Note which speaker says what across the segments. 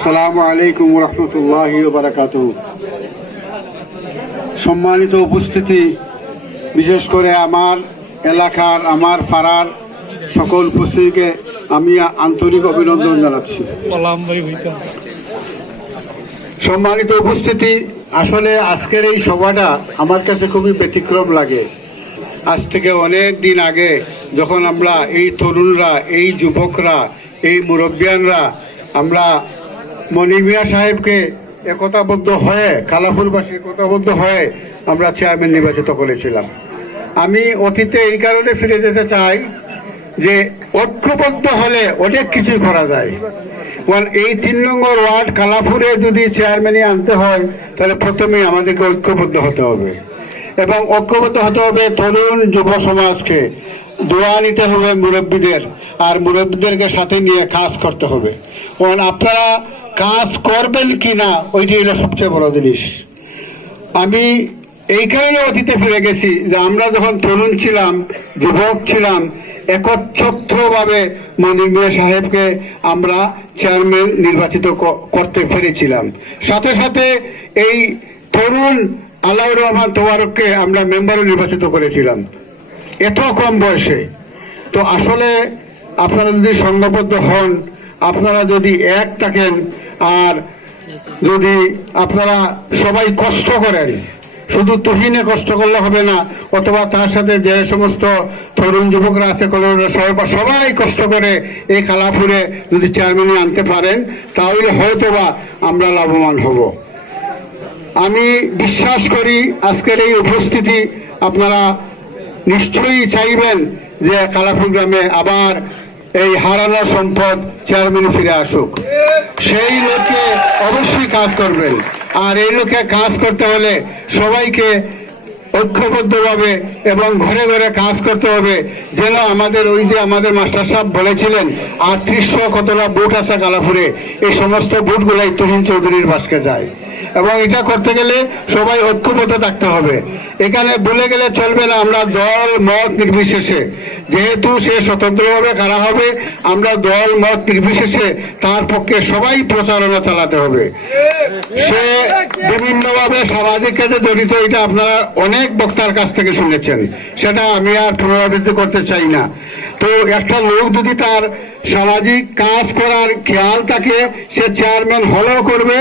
Speaker 1: আসসালামু আলাইকুম রহমতুল্লাহ বারাকাত সম্মানিত উপস্থিতি, বিশেষ করে আমার এলাকার, আমার পাড়ার সকল উপস্থিতিকে আমি আন্তরিক অভিনন্দন জানাচ্ছি। সম্মানিত উপস্থিতি, আসলে আজকের এই সভাটা আমার কাছে খুবই ব্যতিক্রম লাগে। আজ থেকে অনেক দিন আগে যখন আমরা এই তরুণরা, এই যুবকরা, এই মুরব্বিয়ানরা আমরা মনিমিয়া সাহেবকে একতাবদ্ধ হয়ে কালাফুলবাসী একতাবদ্ধ হয়ে আমরা চেয়ারম্যান নির্বাচিত করেছিলাম। আমি অতীতে এই কারণে ফিরে যেতে চাই যে ঐক্যবদ্ধ হলে অনেক কিছু করা যায়। এই তিন নম্বর ওয়ার্ড কালাপুরে যদি চেয়ারম্যানই আনতে হয়, তাহলে প্রথমে আমাদেরকে ঐক্যবদ্ধ হতে হবে। এবং ঐক্যবদ্ধ হতে হবে তরুণ যুব সমাজকে। দোয়া নিতে হবে মুরব্বীদের, আর মুরব্বীদেরকে সাথে নিয়ে কাজ করতে হবে। কারণ আপনারা কাজ করবেন কিনা, ওইটি হলো সবচেয়ে বড় জিনিস। আমি এই কারণে অতীতে ফিরে গেছি যে আমরা যখন তরুণ ছিলাম, যুবক ছিলাম, একচ্ছত্রভাবে মানিক মিয়া সাহেবকে আমরা চেয়ারম্যান নির্বাচিত করতে পেরেছিলাম। সাথে সাথে এই তরুণ আল্লাহ রহমান তোয়ারককে আমরা মেম্বারও নির্বাচিত করেছিলাম। এত কম বয়সে। তো আসলে আপনারা যদি সংঘবদ্ধ হন, আপনারা যদি এক থাকেন আর যদি আপনারা সবাই কষ্ট করেন, শুধু তুহিনে কষ্ট করলে হবে না, অথবা তার সাথে যে সমস্ত তরুণ যুবকরা আছে সবাই কষ্ট করে এই কালাপুরে যদি চেয়ারম্যানে আনতে পারেন, তাহলে হয়তোবা আমরা লাভবান হব। আমি বিশ্বাস করি আজকের এই উপস্থিতি আপনারা নিশ্চয়ই চাইবেন যে কালাপুর গ্রামে আবার এই হারানো সম্পদ চেয়ারম্যান ফিরে আসুক। সেই লোকে অবশ্যই কাজ করবেন। আর এই লোকে কাজ করতে হলে সবাইকে ঐক্যবদ্ধভাবে এবং ঘরে ঘরে কাজ করতে হবে। যেন আমাদের ওই যে আমাদের মাস্টার সাহেব বলেছিলেন, আর আটত্রিশশো কতটা বুট আছে কালাপুরে এই সমস্ত বুটগুলাই তুহিন চৌধুরীর বাসকে যায়। এবং এটা করতে গেলে সবাই ঐক্যবদ্ধ থাকতে হবে। এখানে বলে গেলে চলবে না, আমরা দল, মত নির্বিশেষে। যেহেতু সে স্বতন্ত্রভাবে কারা হবে, আমরা দল, মত নির্বিশেষে তার পক্ষে সবাই প্রচারণা চালাতে হবে। সে বিভিন্নভাবে সামাজিক কাজে জড়িত, এটা আপনারা অনেক বক্তার কাছ থেকে শুনেছেন। সেটা আমি আর পুনরাবৃত্তি করতে চাই না। তো একটা লোক যদি তার সামাজিক কাজ করার খেয়াল থাকে, সে চেয়ারম্যান হলেও করবে,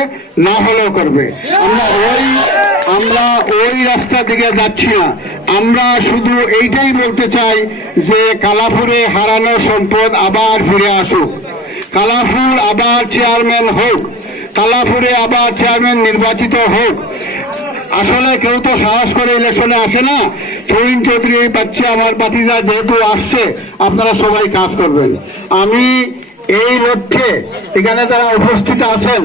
Speaker 1: না হলেও করবে। আমরা ওই আমরা ওই রাস্তা দিকে যাচ্ছি না। আমরা শুধু এইটাই বলতে চাই যে কালাপুরে হারানো সম্পদ আবার ফিরে আসুক। কালাপুর আবার চেয়ারম্যান হোক, কালাপুরে আবার চেয়ারম্যান নির্বাচিত হোক। আসলে কেউ তো সাহস করে ইলেকশনে আসে না। তরুণ চৌধুরী বাচ্চা আমার বাতিজা যেহেতু আসছে, আপনারা সবাই কাজ করবেন। আমি এই লক্ষ্যে এখানে যারা উপস্থিত আছেন